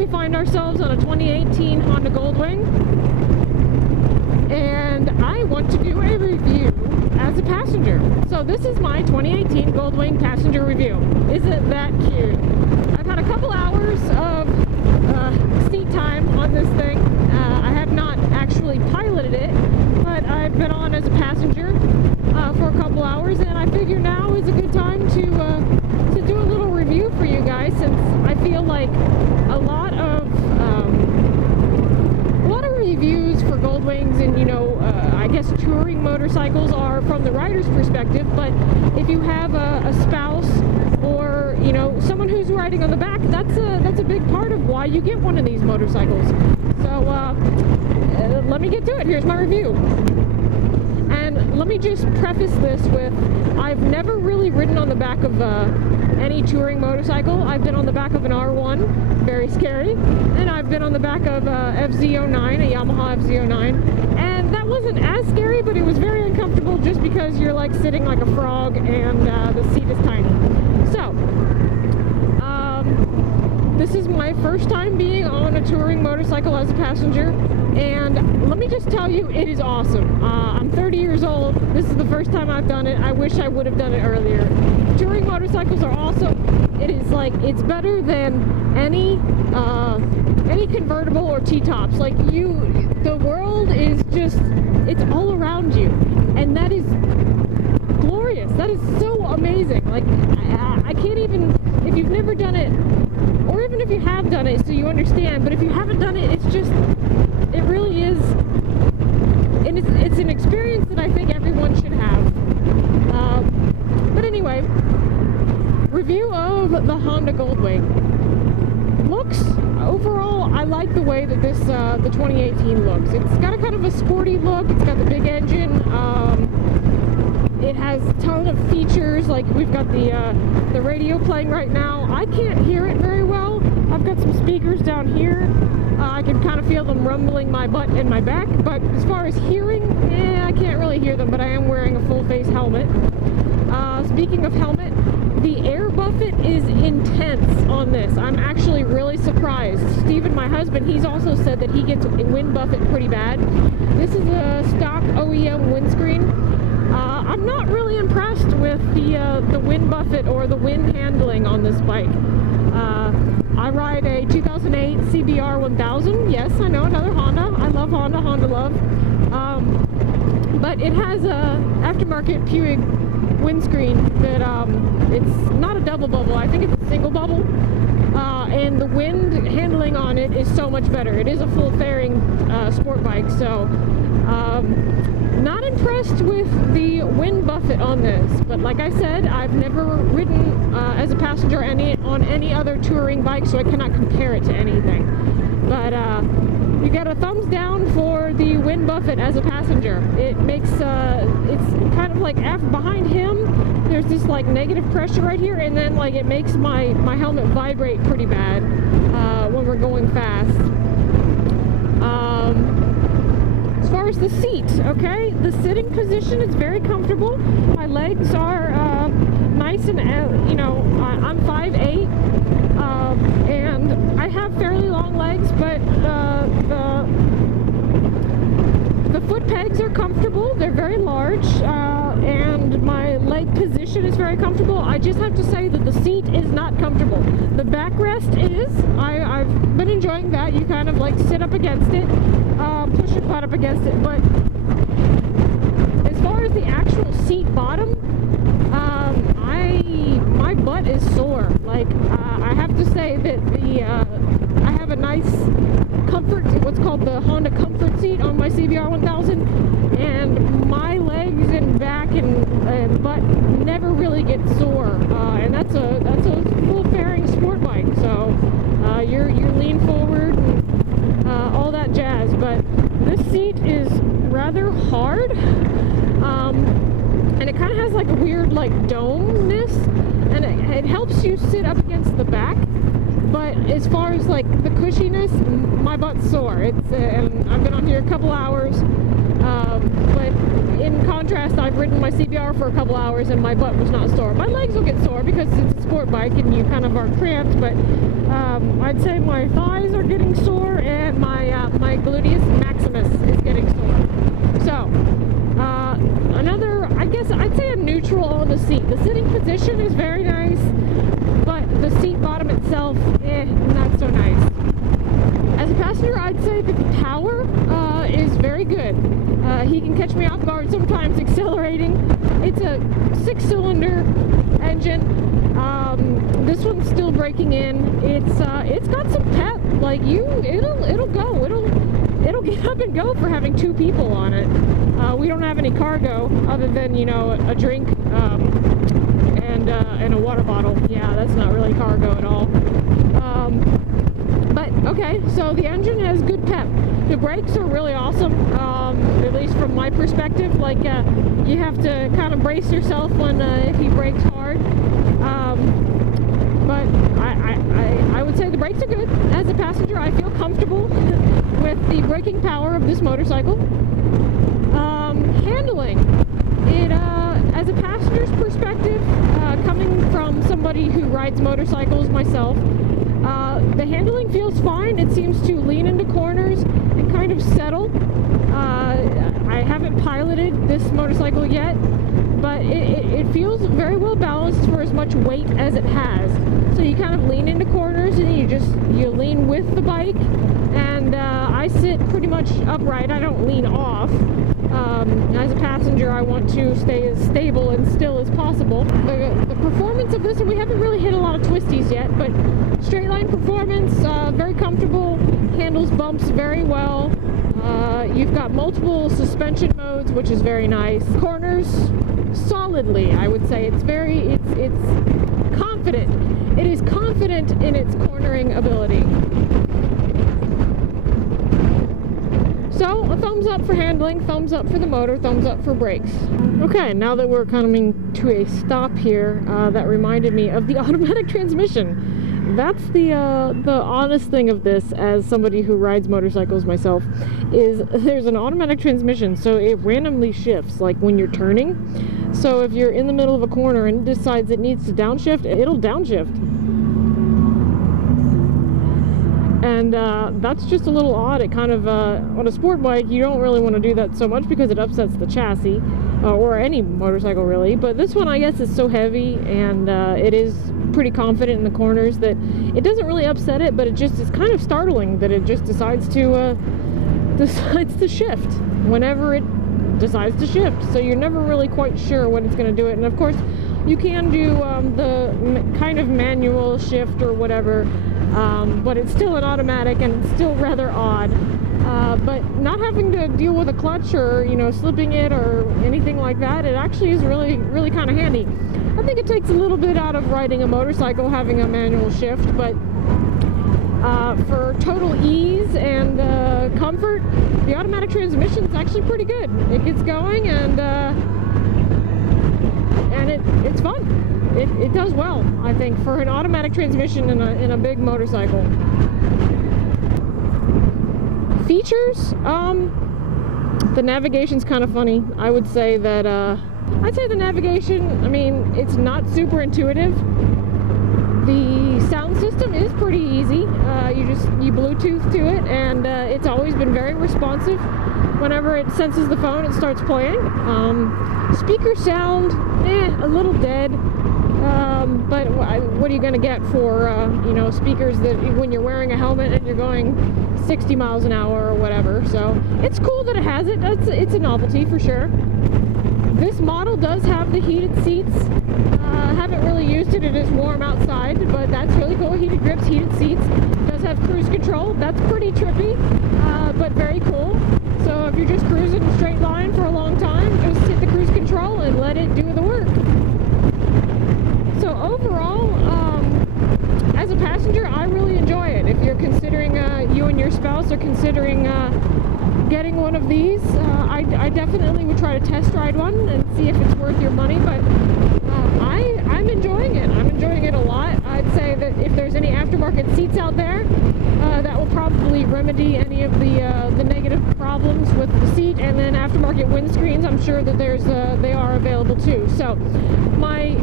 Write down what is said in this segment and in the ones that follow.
we find ourselves on a 2018 Honda Goldwing, and I want to do a review as a passenger. So this is my 2018 Goldwing passenger review. Isn't that cute? I've had a couple hours of seat time on this thing. I have not actually piloted it, but I've been on as a passenger for a couple hours, and I figure now is a good time to do a little review for you guys, since I feel like a lot of reviews for Goldwings and, you know, I guess touring motorcycles are from the rider's perspective, but if you have a spouse or, you know, someone who's riding on the back, that's a big part of why you get one of these motorcycles. So let me get to it. Here's my review. And let me just preface this with, I've never really ridden on the back of any touring motorcycle. I've been on the back of an R1, very scary, and I've been on the back of a FZ09, a Yamaha FZ09, and that wasn't as scary, but it was very uncomfortable just because you're like sitting like a frog and the seat is tiny. So, this is my first time being on a touring motorcycle as a passenger, and let me just tell you, it is awesome. I'm 30 years old. This is the first time I've done it. I wish I would have done it earlier. Touring motorcycles are awesome. It is like, it's better than any convertible or T-tops. Like, the world is just, it's all around you, and that is glorious. That is so amazing. Like, I can't even, if you've never done it, or even if you have done it so you understand, but if you haven't done it, it's just, it really is, and it's an experience that I think everyone should have. But anyway, review of the Honda Goldwing. Looks, overall, I like the way that this, the 2018 looks. It's got a kind of a sporty look. It's got the big engine. It has a ton of features, like we've got the radio playing right now. I can't hear it very well. I've got some speakers down here. I can kind of feel them rumbling my butt and my back, but as far as hearing, I can't really hear them, but I am wearing a full face helmet. Speaking of helmet, the air buffet is intense on this. I'm actually really surprised. Steven, my husband, he's also said that he gets wind buffet pretty bad. This is a stock OEM windscreen. I'm not really impressed with the wind buffet or the wind handling on this bike. I ride a 2008 CBR 1000. Yes, I know, another Honda. I love Honda, Honda love. But it has a aftermarket Puig windscreen that it's not a double bubble. I think it's a single bubble. And the wind handling on it is so much better. It is a full fairing sport bike, so not impressed with the wind buffet on this, but like I said, I've never ridden as a passenger on any other touring bike, so I cannot compare it to anything. But you got a thumbs down for the wind buffet as a passenger. It makes it's kind of like behind him, there's this like negative pressure right here, and then like it makes my helmet vibrate pretty bad when we're going fast. As far as the seat, okay, the sitting position is very comfortable. My legs are nice and, you know, I'm 5'8", and I have fairly long legs, but the foot pegs are comfortable. They're very large, and my leg position is very comfortable. I just have to say that the seat is not comfortable. The backrest is. I've been enjoying that. You kind of like sit up against it, push your butt up against it, but as far as the actual seat bottom, my butt is sore. Like, I have to say that I have a nice comfort, what's called the Honda Comfort seat on my CBR 1000, and my legs and back and butt never really get sore, and that's a full fairing sport bike, so you're lean forward and all that jazz. But this seat is rather hard, and it kind of has like a weird like dome-ness, and it helps you sit up against the back. But as far as like the cushiness, my butt's sore. And I've been on here a couple hours. But in contrast, I've ridden my CBR for a couple hours and my butt was not sore. My legs will get sore because it's a sport bike and you kind of are cramped, but I'd say my thighs are getting sore and my gluteus maximus is getting sore. So, another, I guess I'd say a neutral on the seat. The sitting position is very nice, but the seat bottom itself, not so nice. As a passenger, I'd say that the power is very good. He can catch me off guard sometimes accelerating. It's a 6-cylinder engine. This one's still breaking in. It's got some pep. Like it'll go. It'll get up and go for having 2 people on it. We don't have any cargo other than, you know, a drink and a water bottle. Yeah, that's not really cargo at all. But okay, so the engine has good pep. The brakes are really awesome, at least from my perspective. Like you have to kind of brace yourself when if he brakes hard. But I would say the brakes are good. As a passenger, I feel comfortable with the braking power of this motorcycle. Handling. As a passenger's perspective, coming from somebody who rides motorcycles myself, the handling feels fine. It seems to lean into corners and kind of settle. I haven't piloted this motorcycle yet, but it feels very well balanced for as much weight as it has. So you kind of lean into corners and you lean with the bike, and I sit pretty much upright. I don't lean off. As a passenger, I want to stay as stable and still as possible. The performance of this, and we haven't really hit a lot of twisties yet, but straight line performance, very comfortable, handles bumps very well. You've got multiple suspension modes, which is very nice. Corners solidly, I would say. It's confident. It is confident in its cornering ability. So, a thumbs up for handling, thumbs up for the motor, thumbs up for brakes. Okay, now that we're coming to a stop here, that reminded me of the automatic transmission. That's the honest thing of this, as somebody who rides motorcycles myself, is there's an automatic transmission, so it randomly shifts, like when you're turning. So if you're in the middle of a corner and it decides it needs to downshift, it'll downshift. And that's just a little odd. It kind of, on a sport bike, you don't really want to do that so much because it upsets the chassis, or any motorcycle really. But this one, I guess, is so heavy, and it is pretty confident in the corners that it doesn't really upset it, but it just is kind of startling that it just decides to shift whenever it decides to shift. So you're never really quite sure when it's going to do it. And of course, you can do the kind of manual shift or whatever, but it's still an automatic and it's still rather odd. But not having to deal with a clutch or, you know, slipping it or anything like that, it actually is really, really kind of handy. I think it takes a little bit out of riding a motorcycle having a manual shift, but for total ease and comfort, the automatic transmission is actually pretty good. It gets going and it's fun. It does well, I think, for an automatic transmission in a big motorcycle. Features, the navigation's kind of funny. I would say that I'd say the navigation, I mean, it's not super intuitive. The sound system is pretty easy. You Bluetooth to it, and it's always been very responsive. Whenever it senses the phone, it starts playing. Speaker sound, a little dead. But what are you going to get for, you know, speakers that when you're wearing a helmet and you're going 60 miles an hour or whatever. So it's cool that it has it. It's a novelty for sure. This model does have the heated seats. Haven't really used it. It is warm outside, but that's really cool. Heated grips, heated seats. Does have cruise control. That's pretty trippy, but very cool. So if you're just cruising in a straight line for a long time, just hit the cruise control and let it do the work. So overall, as a passenger, I really enjoy it. If you're considering, you and your spouse are considering getting one of these, I definitely would try to test ride one and see if it's worth your money, but I'm enjoying it. I'm enjoying it a lot. I'd say that if there's any aftermarket seats out there, that will probably remedy any of the negative problems with the seat, and then aftermarket windscreens, I'm sure that they are available too. So my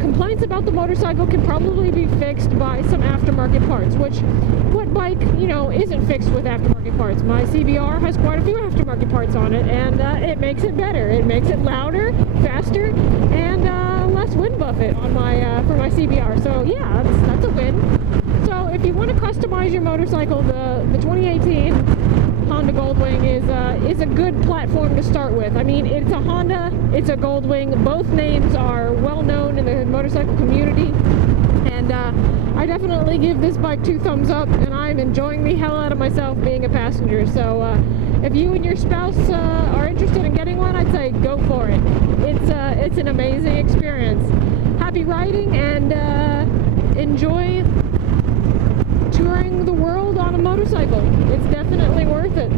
complaints about the motorcycle can probably be fixed by some aftermarket parts, which what bike, you know, isn't fixed with aftermarket parts? My CBR has quite a few aftermarket parts on it, and it makes it better. It makes it louder, faster, and less wind buffet on my for my CBR. So yeah, that's a win. So if you want to customize your motorcycle, the 2018 Honda Goldwing is a good platform to start with. I mean, it's a Honda, it's a Goldwing. Both names are well known in the motorcycle community, and I definitely give this bike 2 thumbs up, and I'm enjoying the hell out of myself being a passenger. So if you and your spouse are interested in getting one, I'd say go for it. It's an amazing experience. Happy riding, and enjoy touring the world on a motorcycle. It's definitely worth it.